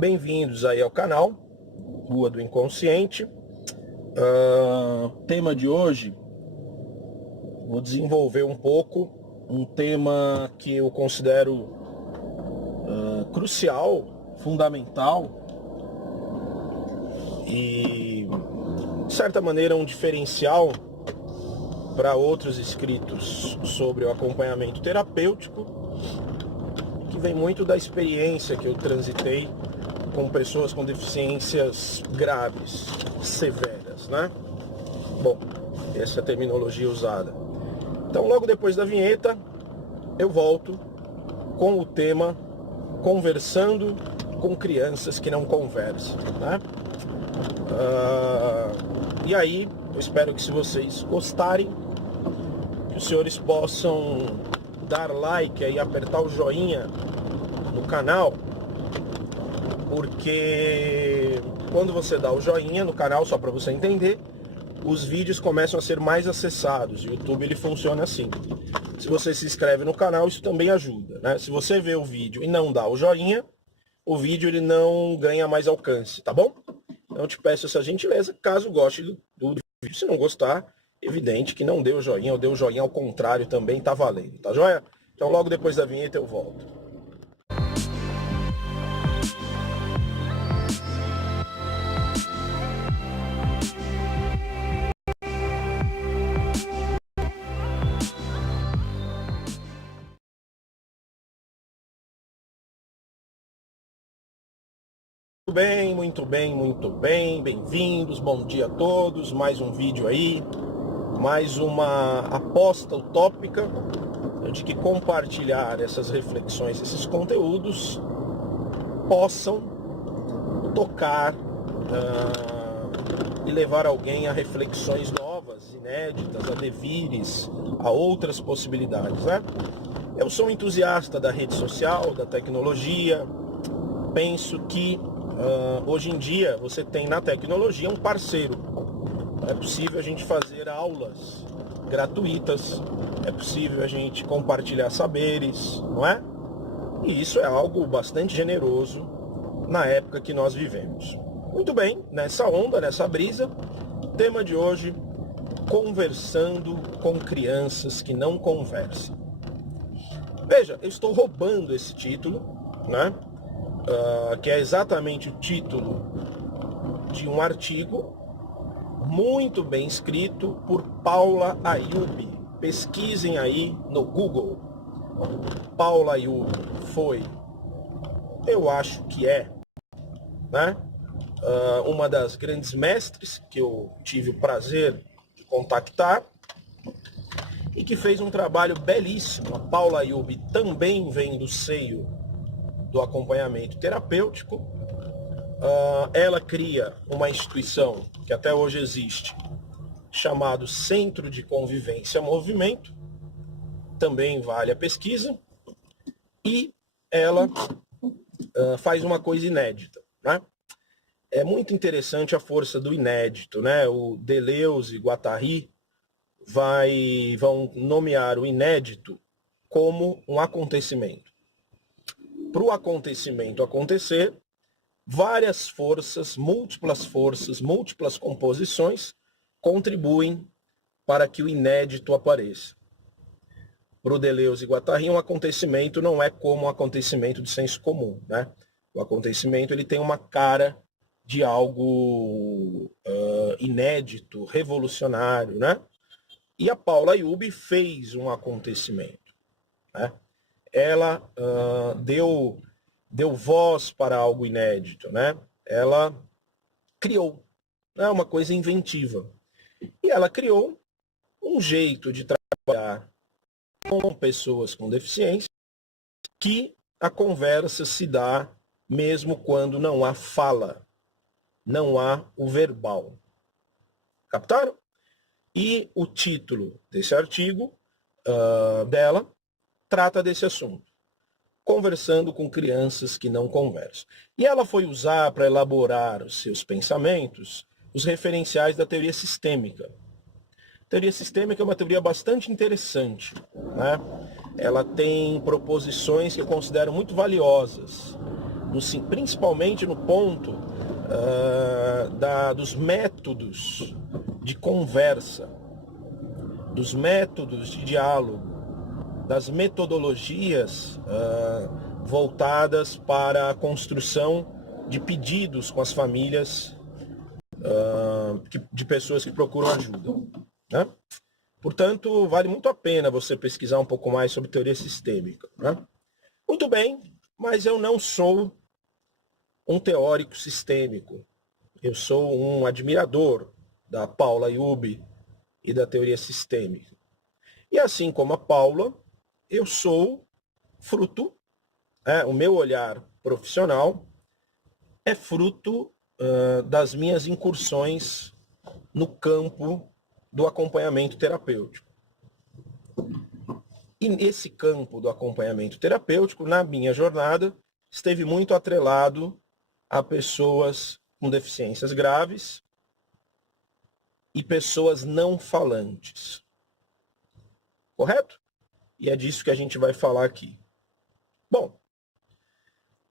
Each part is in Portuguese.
Bem-vindos aí ao canal Rua do Inconsciente. Tema de hoje, vou desenvolver um pouco um tema que eu considero crucial, fundamental e, de certa maneira, um diferencial para outros escritos sobre o acompanhamento terapêutico, que vem muito da experiência que eu transitei com pessoas com deficiências graves, severas, né? Bom, essa é a terminologia usada. Então, logo depois da vinheta, eu volto com o tema Conversando com Crianças que Não Conversam, né? E aí, eu espero que, se vocês gostarem, que os senhores possam dar like e apertar o joinha no canal, porque quando você dá o joinha no canal, só para você entender, os vídeos começam a ser mais acessados. O YouTube ele funciona assim. Se você se inscreve no canal, isso também ajuda, né? Se você vê o vídeo e não dá o joinha, o vídeo ele não ganha mais alcance, tá bom? Então eu te peço essa gentileza, caso goste do vídeo. Se não gostar, evidente que não deu o joinha, ou deu o joinha ao contrário também tá valendo, tá joia? Então logo depois da vinheta eu volto. Muito bem, bem-vindos, bom dia a todos, mais um vídeo aí, mais uma aposta utópica de que compartilhar essas reflexões, esses conteúdos possam tocar e levar alguém a reflexões novas, inéditas, a devires, a outras possibilidades, né? Eu sou um entusiasta da rede social, da tecnologia, penso que hoje em dia você tem na tecnologia um parceiro. É possível a gente fazer aulas gratuitas, é possível a gente compartilhar saberes, não é? E isso é algo bastante generoso na época que nós vivemos. Muito bem, nessa onda, nessa brisa, tema de hoje, conversando com crianças que não conversam. Veja, eu estou roubando esse título, né? Que é exatamente o título de um artigo muito bem escrito por Paula Ayub. Pesquisem aí no Google. Paula Ayub foi, eu acho que é, né, uma das grandes mestres que eu tive o prazer de contactar e que fez um trabalho belíssimo. A Paula Ayub também vem do seio do acompanhamento terapêutico. Ela cria uma instituição que até hoje existe, chamado Centro de Convivência Movimento, também vale a pesquisa, e ela faz uma coisa inédita, né? É muito interessante a força do inédito, né? O Deleuze e Guattari vão nomear o inédito como um acontecimento. Para o acontecimento acontecer, várias forças, múltiplas composições contribuem para que o inédito apareça. Para o Deleuze e Guattari, um acontecimento não é como um acontecimento de senso comum, né? O acontecimento ele tem uma cara de algo inédito, revolucionário, né? E a Paula Ayub fez um acontecimento, né? Ela deu voz para algo inédito, né? Ela criou, né, uma coisa inventiva. E ela criou um jeito de trabalhar com pessoas com deficiência que a conversa se dá mesmo quando não há fala, não há o verbal. Captaram? E o título desse artigo dela trata desse assunto. Conversando com crianças que não conversam. E ela foi usar para elaborar os seus pensamentos os referenciais da teoria sistêmica. A teoria sistêmica é uma teoria bastante interessante, né? Ela tem proposições que eu considero muito valiosas principalmente no ponto dos métodos de conversa, dos métodos de diálogo, das metodologias voltadas para a construção de pedidos com as famílias de pessoas que procuram ajuda, né? Portanto, vale muito a pena você pesquisar um pouco mais sobre teoria sistêmica, né? Muito bem, mas eu não sou um teórico sistêmico. Eu sou um admirador da Paula Yubi e da teoria sistêmica. E assim como a Paula, eu sou fruto, o meu olhar profissional é fruto das minhas incursões no campo do acompanhamento terapêutico. E nesse campo do acompanhamento terapêutico, na minha jornada, esteve muito atrelado a pessoas com deficiências graves e pessoas não falantes. Correto? E é disso que a gente vai falar aqui. Bom,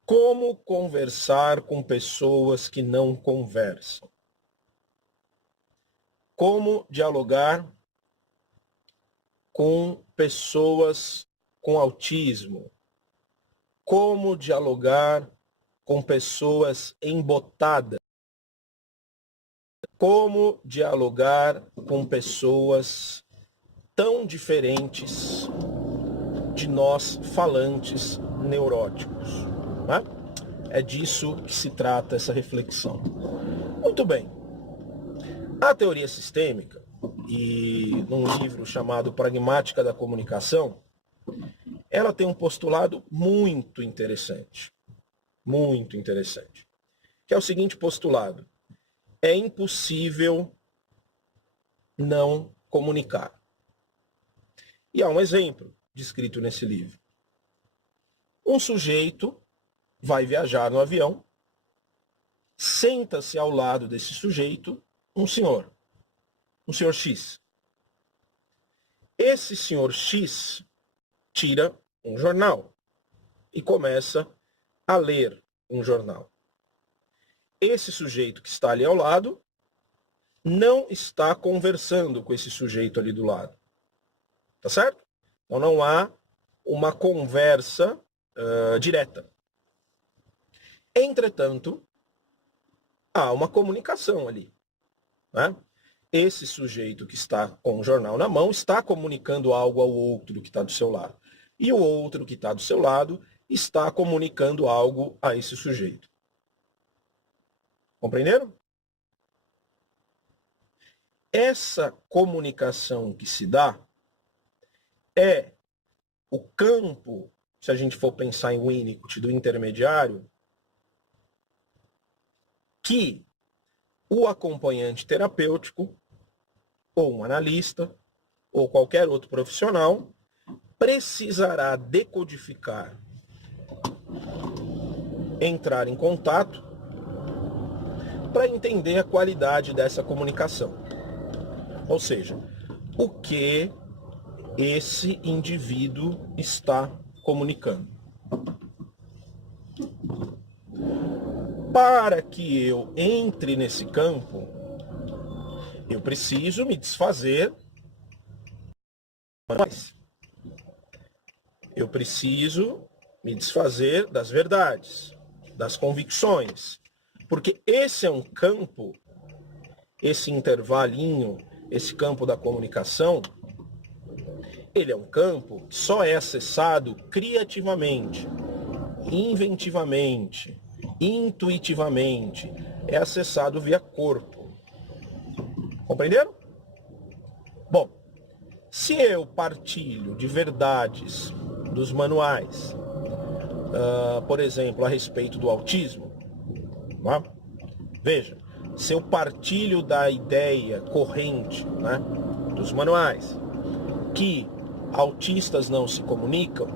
como conversar com pessoas que não conversam? Como dialogar com pessoas com autismo? Como dialogar com pessoas embotadas? Como dialogar com pessoas tão diferentes de nós falantes neuróticos, né? É disso que se trata essa reflexão. Muito bem. A teoria sistêmica, e num livro chamado Pragmática da Comunicação, ela tem um postulado muito interessante, que é o seguinte postulado: é impossível não comunicar. E há um exemplo descrito nesse livro. Um sujeito vai viajar no avião, senta-se ao lado desse sujeito um senhor X. Esse senhor X tira um jornal e começa a ler um jornal. Esse sujeito que está ali ao lado não está conversando com esse sujeito ali do lado. Tá certo? Então não há uma conversa direta. Entretanto, há uma comunicação ali, né? Esse sujeito que está com o jornal na mão está comunicando algo ao outro que está do seu lado. E o outro que está do seu lado está comunicando algo a esse sujeito. Compreenderam? Essa comunicação que se dá é o campo, se a gente for pensar em Winnicott, do intermediário, que o acompanhante terapêutico, ou um analista, ou qualquer outro profissional, precisará decodificar, entrar em contato, para entender a qualidade dessa comunicação. Ou seja, o que esse indivíduo está comunicando. Para que eu entre nesse campo, eu preciso me desfazer. Eu preciso me desfazer das verdades, das convicções. Porque esse é um campo, esse intervalinho, esse campo da comunicação, ele é um campo que só é acessado criativamente, inventivamente, intuitivamente. É acessado via corpo. Compreenderam? Bom, se eu partilho de verdades dos manuais, por exemplo, a respeito do autismo, né? Veja, se eu partilho da ideia corrente, né, dos manuais, que autistas não se comunicam,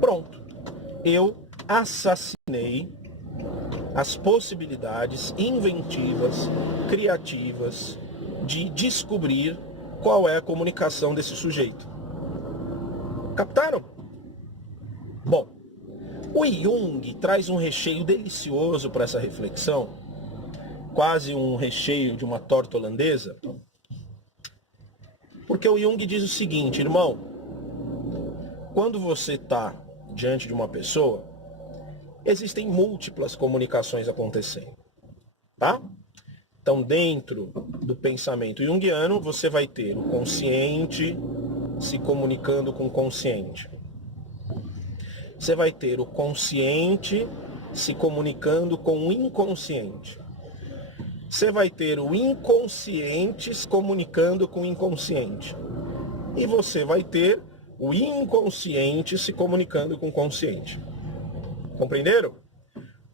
pronto, eu assassinei as possibilidades inventivas, criativas, de descobrir qual é a comunicação desse sujeito. Captaram? Bom, O Jung traz um recheio delicioso para essa reflexão, quase um recheio de uma torta holandesa, porque o Jung diz o seguinte: irmão, quando você está diante de uma pessoa, existem múltiplas comunicações acontecendo, tá? Então, dentro do pensamento junguiano, você vai ter o consciente se comunicando com o consciente. Você vai ter o consciente se comunicando com o inconsciente. Você vai ter o inconsciente se comunicando com o inconsciente. E você vai ter o inconsciente se comunicando com o consciente. Compreenderam?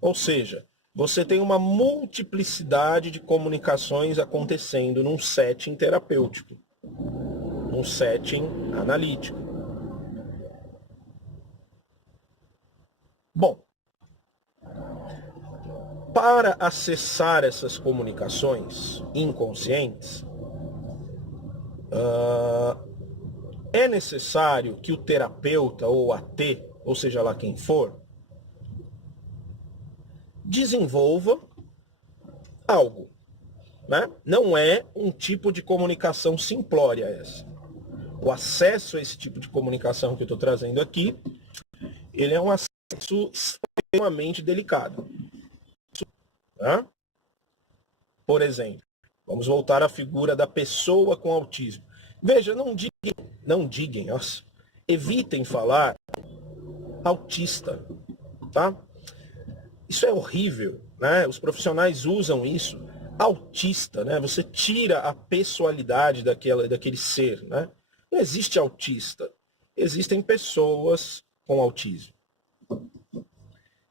Ou seja, você tem uma multiplicidade de comunicações acontecendo num setting terapêutico, num setting analítico. Bom, para acessar essas comunicações inconscientes, é necessário que o terapeuta ou AT, ou seja lá quem for, desenvolva algo, né? Não é um tipo de comunicação simplória essa. O acesso a esse tipo de comunicação que eu estou trazendo aqui, ele é um acesso extremamente delicado. Tá? Por exemplo, vamos voltar à figura da pessoa com autismo. Veja, não digam, nossa, evitem falar autista, tá? Isso é horrível, né? Os profissionais usam isso. Autista, né? Você tira a pessoalidade daquele ser, né? Não existe autista. Existem pessoas com autismo.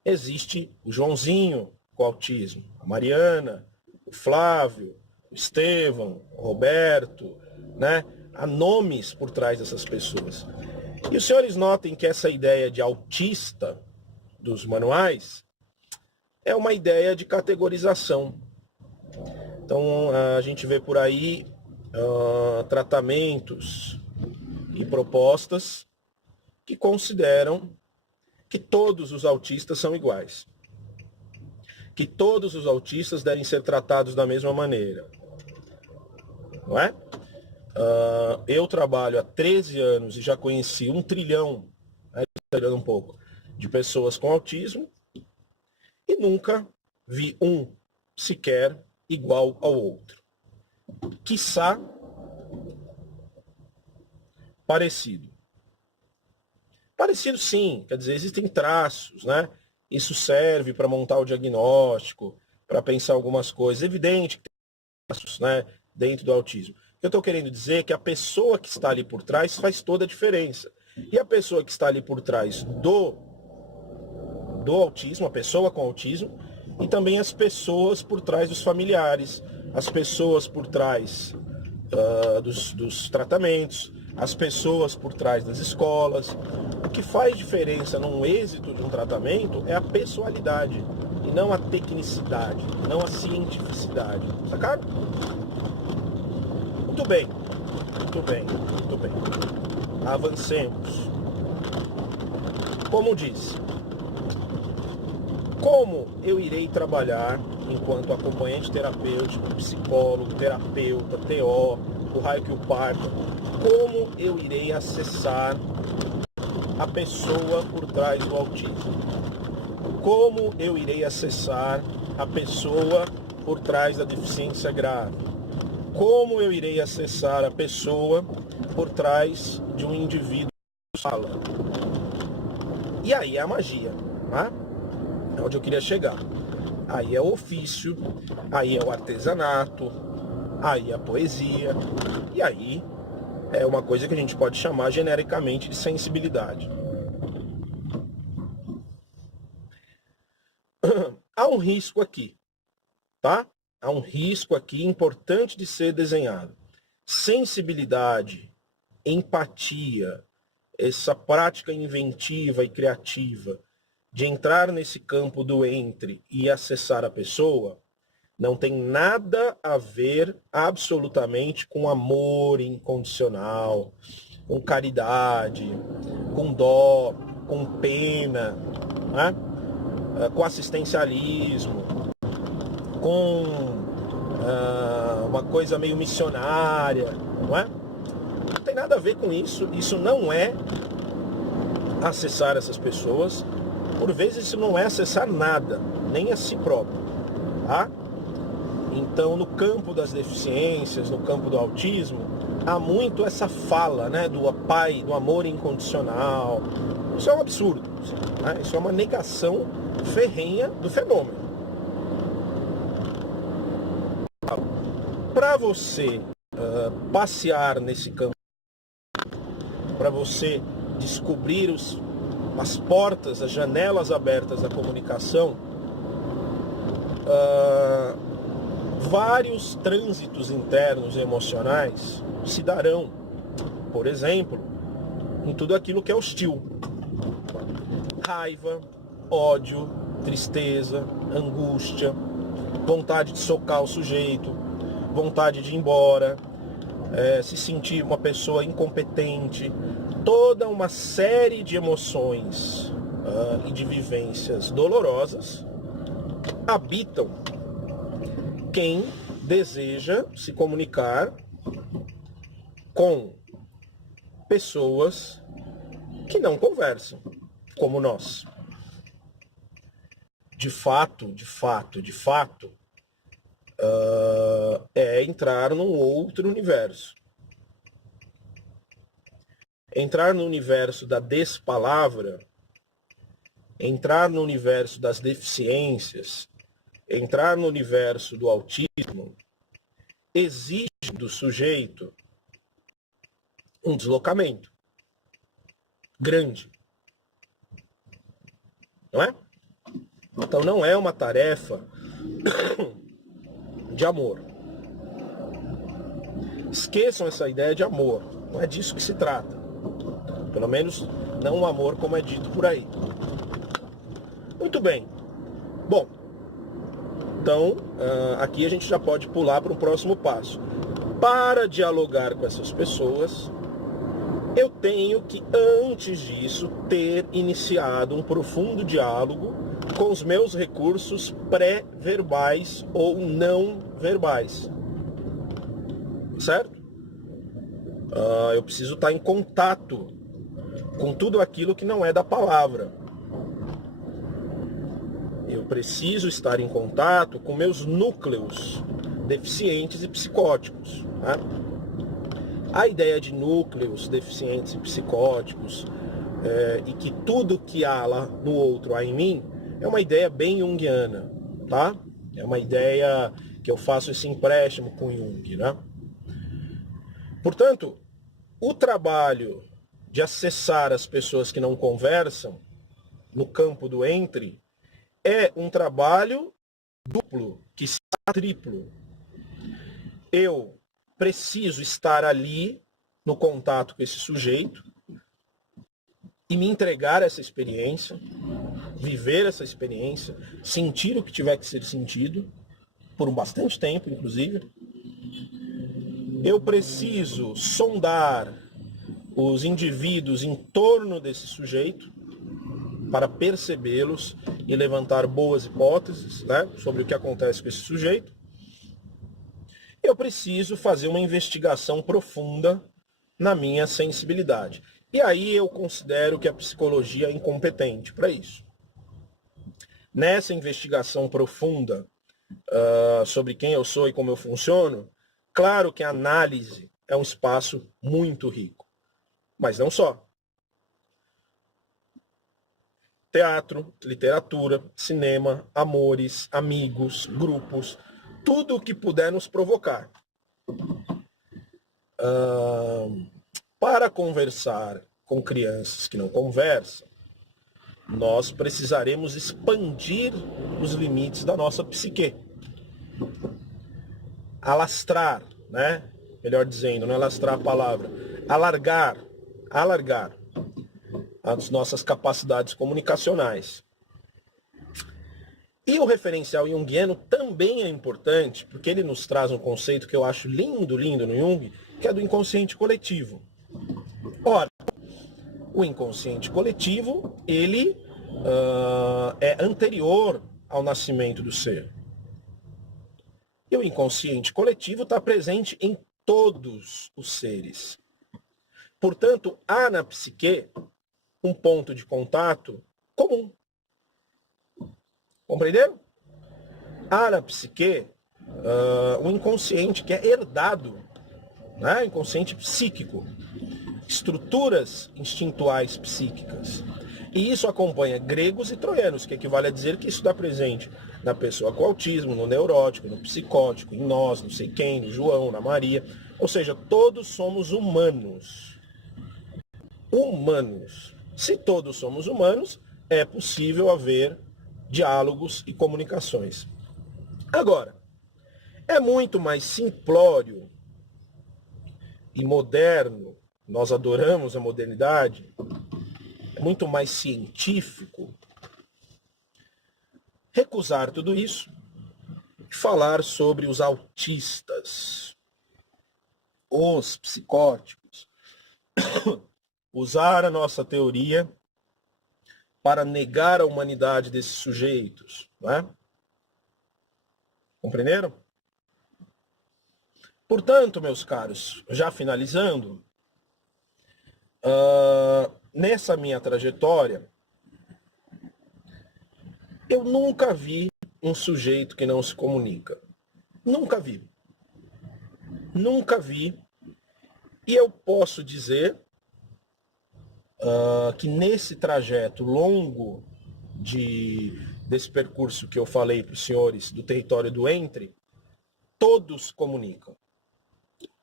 Existe o Joãozinho com autismo, a Mariana, o Flávio, o Estevão, o Roberto, né? Há nomes por trás dessas pessoas. E os senhores notem que essa ideia de autista dos manuais é uma ideia de categorização. Então, a gente vê por aí tratamentos e propostas que consideram que todos os autistas são iguais. Que todos os autistas devem ser tratados da mesma maneira. Não é? Eu trabalho há 13 anos e já conheci 1 trilhão, um pouco, de pessoas com autismo, e nunca vi um sequer igual ao outro. Quiçá parecido. Parecido sim, quer dizer, existem traços, né? Isso serve para montar o diagnóstico, para pensar algumas coisas. Evidente que tem traços, né, dentro do autismo. O que eu estou querendo dizer é que a pessoa que está ali por trás faz toda a diferença. E a pessoa que está ali por trás do autismo, a pessoa com autismo, e também as pessoas por trás dos familiares, as pessoas por trás dos tratamentos, as pessoas por trás das escolas. O que faz diferença no êxito de um tratamento é a pessoalidade, e não a tecnicidade, não a cientificidade. Sacaram? Muito bem, muito bem, muito bem. Avancemos. Como disse, como eu irei trabalhar enquanto acompanhante terapêutico, psicólogo, terapeuta, TO, o raio que o parta, como eu irei acessar a pessoa por trás do autismo? Como eu irei acessar a pessoa por trás da deficiência grave? Como eu irei acessar a pessoa por trás de um indivíduo que fala? E aí é a magia, né? É onde eu queria chegar. Aí é o ofício, aí é o artesanato, aí é a poesia, e aí é uma coisa que a gente pode chamar genericamente de sensibilidade. Há um risco aqui, tá? Há um risco aqui importante de ser desenhado. Sensibilidade, empatia, essa prática inventiva e criativa de entrar nesse campo do entre e acessar a pessoa, não tem nada a ver absolutamente com amor incondicional, com caridade, com dó, com pena. né? Com assistencialismo, com uma coisa meio missionária, não é? Não tem nada a ver com isso. Isso não é acessar essas pessoas. Por vezes isso não é acessar nada, nem a si próprio, tá? Então, no campo das deficiências, no campo do autismo, há muito essa fala, né, do pai, do amor incondicional. Isso é um absurdo, né? Isso é uma negação ferrenha do fenômeno. Para você passear nesse campo, para você descobrir as portas, as janelas abertas da comunicação, vários trânsitos internos e emocionais se darão, por exemplo, em tudo aquilo que é hostil. Raiva, ódio, tristeza, angústia, vontade de socar o sujeito, vontade de ir embora, se sentir uma pessoa incompetente, toda uma série de emoções e de vivências dolorosas habitam quem deseja se comunicar com pessoas que não conversam, como nós. De fato, é entrar num outro universo. Entrar no universo da despalavra, entrar no universo das deficiências, entrar no universo do autismo, exige do sujeito um deslocamento grande. Não é? Então não é uma tarefa de amor. Esqueçam essa ideia de amor. Não é disso que se trata. Pelo menos não o amor como é dito por aí. Muito bem. Bom, então aqui a gente já pode pular para um próximo passo. Para dialogar com essas pessoas, eu tenho que, antes disso, ter iniciado um profundo diálogo com os meus recursos pré-verbais ou não verbais. Certo? Eu preciso estar em contato com tudo aquilo que não é da palavra. Eu preciso estar em contato com meus núcleos deficientes e psicóticos. Tá? A ideia de núcleos deficientes e psicóticos e que tudo que há lá no outro há em mim é uma ideia bem junguiana, tá? É uma ideia que eu faço esse empréstimo com Jung, né? Portanto, o trabalho de acessar as pessoas que não conversam no campo do entre é um trabalho duplo, que está triplo. Eu preciso estar ali no contato com esse sujeito e me entregar essa experiência, viver essa experiência, sentir o que tiver que ser sentido, por bastante tempo, inclusive. Eu preciso sondar os indivíduos em torno desse sujeito para percebê-los e levantar boas hipóteses, né, sobre o que acontece com esse sujeito. Eu preciso fazer uma investigação profunda na minha sensibilidade. E aí eu considero que a psicologia é incompetente para isso. Nessa investigação profunda sobre quem eu sou e como eu funciono, claro que a análise é um espaço muito rico, mas não só. Teatro, literatura, cinema, amores, amigos, grupos, tudo o que puder nos provocar. Para conversar com crianças que não conversam, nós precisaremos expandir os limites da nossa psique. Alastrar, né? Melhor dizendo, não alastrar a palavra. Alargar as nossas capacidades comunicacionais. E o referencial junguiano também é importante, porque ele nos traz um conceito que eu acho lindo no Jung, que é do inconsciente coletivo. Ora, o inconsciente coletivo, ele é anterior ao nascimento do ser. E o inconsciente coletivo está presente em todos os seres. Portanto, há na psique um ponto de contato comum. Compreenderam? Há na psique um inconsciente que é herdado, né? Inconsciente psíquico, estruturas instintuais psíquicas. E isso acompanha gregos e troianos, que equivale a dizer que isso está presente na pessoa com autismo, no neurótico, no psicótico, em nós, não sei quem, no João, na Maria. Ou seja, todos somos humanos. Humanos. Se todos somos humanos, é possível haver diálogos e comunicações. Agora, é muito mais simplório e moderno, nós adoramos a modernidade, é muito mais científico recusar tudo isso e falar sobre os autistas, os psicóticos, usar a nossa teoria para negar a humanidade desses sujeitos, não é? Compreenderam? Portanto, meus caros, já finalizando, nessa minha trajetória, eu nunca vi um sujeito que não se comunica. Nunca vi. Nunca vi. E eu posso dizer que nesse trajeto longo desse percurso que eu falei para os senhores do território do Entre, todos comunicam.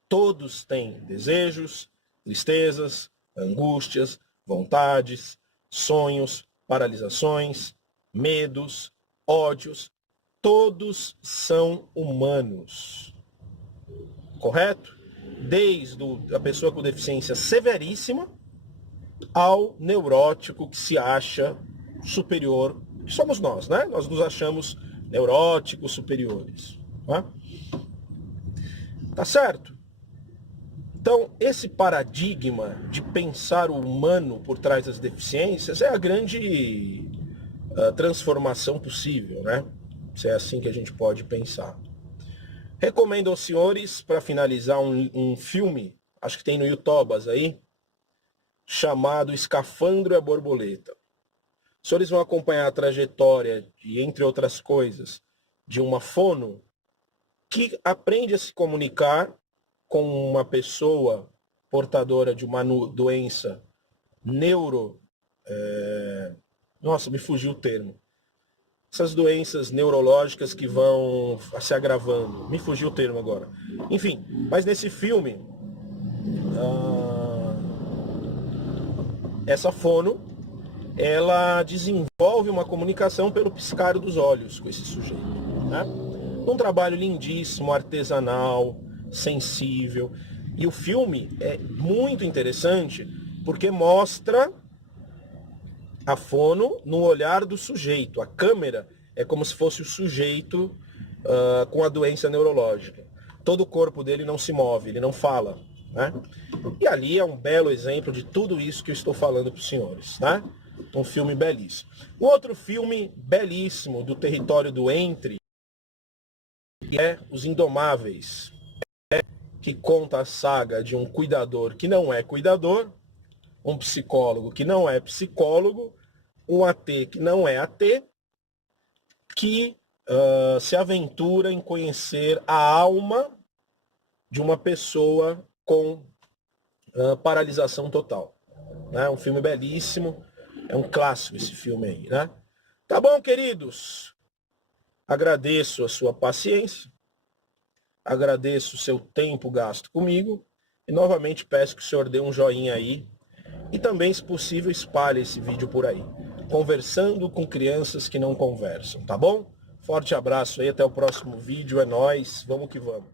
Todos têm desejos, tristezas, angústias, vontades, sonhos, paralisações, medos, ódios. Todos são humanos. Correto? Desde a pessoa com deficiência severíssima ao neurótico que se acha superior, que somos nós, né? Nós nos achamos neuróticos superiores. Tá? Tá certo? Então, esse paradigma de pensar o humano por trás das deficiências é a grande transformação possível, né? Se é assim que a gente pode pensar. Recomendo aos senhores, para finalizar, um filme, acho que tem no YouTubas aí, chamado Escafandro e a Borboleta. Os senhores vão acompanhar a trajetória, entre outras coisas, de uma fono que aprende a se comunicar com uma pessoa portadora de uma doença nossa, me fugiu o termo. Essas doenças neurológicas que vão se agravando. Me fugiu o termo agora. Enfim, mas nesse filme, essa fono, ela desenvolve uma comunicação pelo piscar dos olhos com esse sujeito. Né? Um trabalho lindíssimo, artesanal, sensível. E o filme é muito interessante porque mostra a fono no olhar do sujeito. A câmera é como se fosse o sujeito com a doença neurológica. Todo o corpo dele não se move, ele não fala. Né? E ali é um belo exemplo de tudo isso que eu estou falando para os senhores. Né? Um filme belíssimo. Um outro filme belíssimo do território do Entre é Os Indomáveis, que conta a saga de um cuidador que não é cuidador, um psicólogo que não é psicólogo, um AT que não é AT, que se aventura em conhecer a alma de uma pessoa com paralisação total. Né? Um filme belíssimo, é um clássico esse filme aí. Né? Tá bom, queridos? Agradeço a sua paciência, agradeço o seu tempo gasto comigo e novamente peço que o senhor dê um joinha aí e também, se possível, espalhe esse vídeo por aí. Conversando com crianças que não conversam, tá bom? Forte abraço aí, até o próximo vídeo, é nóis, vamos que vamos.